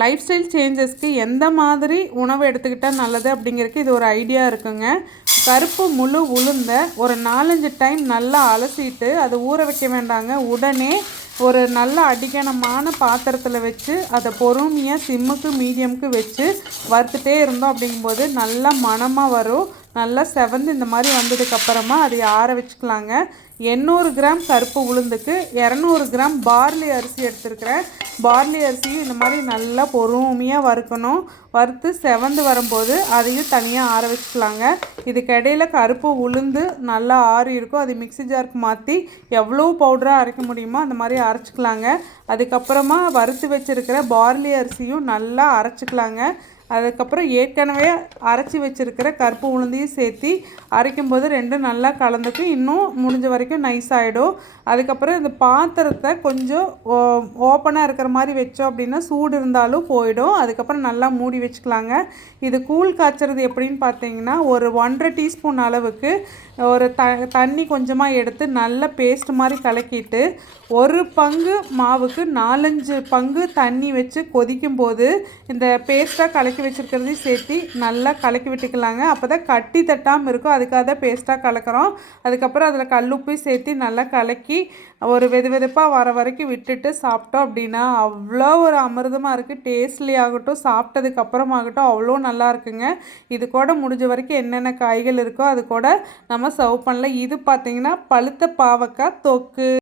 Life style சேஞ்சஸ்க்கு எந்த மாதிரி உணவு எடுத்துக்கிட்டால் நல்லது அப்படிங்கிறதுக்கு இது ஒரு ஐடியா இருக்குங்க. கருப்பு முழு உளுந்த ஒரு 4-5 டைம் நல்லா அலசிட்டு அதை ஊற வைக்க வேண்டாங்க. உடனே ஒரு நல்ல அடிக்கனமான பாத்திரத்தில் வச்சு அதை பொறுமையாக சிம்முக்கு மீடியமுக்கு வச்சு வறுத்துட்டே இருந்தோம். அப்படிங்கும்போது நல்லா மணமாக வரும். நல்லா செவந்து இந்த மாதிரி வந்ததுக்கப்புறமா அதை ஆற வச்சுக்கலாங்க. 800 கிராம் கருப்பு உளுந்துக்கு 200 கிராம் பார்லி அரிசி எடுத்துருக்கிறேன். பார்லி அரிசியும் இந்த மாதிரி நல்லா பொறுமையாக வறுக்கணும். வறுத்து செவந்து வரும்போது அதையும் தனியாக ஆற வச்சுக்கலாங்க. இதுக்கு இடையில் கருப்பு உளுந்து நல்லா ஆறி இருக்கும். அது மிக்ஸி ஜாருக்கு மாற்றி எவ்வளோ பவுடராக அரைக்க முடியுமோ அந்த மாதிரி அரைச்சிக்கலாங்க. அதுக்கப்புறமா வறுத்து வச்சுருக்கிற பார்லி அரிசியும் நல்லா அரைச்சிக்கலாங்க. அதுக்கப்புறம் ஏற்கனவே அரைச்சி வச்சுருக்கிற கருப்பு உளுந்தையும் சேர்த்து அரைக்கும்போது ரெண்டும் நல்லா கலந்துக்கும். இன்னும் முடிஞ்ச வரைக்கும் நைஸ் ஆகிடும். அதுக்கப்புறம் இந்த பாத்திரத்தை கொஞ்சம் ஓப்பனாக இருக்கிற மாதிரி வச்சோம் அப்படின்னா சூடு இருந்தாலும் போயிடும். அதுக்கப்புறம் நல்லா மூடி வச்சுக்கலாங்க. இது கூழ் காய்ச்சறது எப்படின்னு பார்த்தீங்கன்னா, ஒரு 1.5 டீஸ்பூன் அளவுக்கு ஒரு தண்ணி கொஞ்சமாக எடுத்து நல்ல பேஸ்ட் மாதிரி கலக்கிட்டு 1 பங்கு மாவுக்கு 4-5 பங்கு தண்ணி வச்சு கொதிக்கும் போது இந்த பேஸ்ட்டாக கலக்கி வச்சுருக்கிறதையும் சேர்த்து நல்லா கலக்கி விட்டுக்கலாங்க. அப்போ தான் கட்டி தட்டாமல் இருக்கும். அதுக்காக தான் பேஸ்ட்டாக கலக்கிறோம். அதுக்கப்புறம் அதில் கல்லுப்பையும் சேர்த்து நல்லா கலக்கி ஒரு வெதுப்பாக வர வரைக்கும் விட்டுட்டு சாப்பிட்டோம் அப்படின்னா அவ்வளோ ஒரு அமிர்தமாக இருக்குது. டேஸ்ட்லி ஆகட்டும், சாப்பிட்டதுக்கப்புறம் ஆகட்டும் அவ்வளோ நல்லா இருக்குங்க. இது கூட முடிஞ்ச வரைக்கும் என்னென்ன காய்கள் இருக்கோ அது கூட நம்ம சர்வ் பண்ணலாம். இது பார்த்திங்கன்னா பழுத்த பாவக்காய் தொக்கு.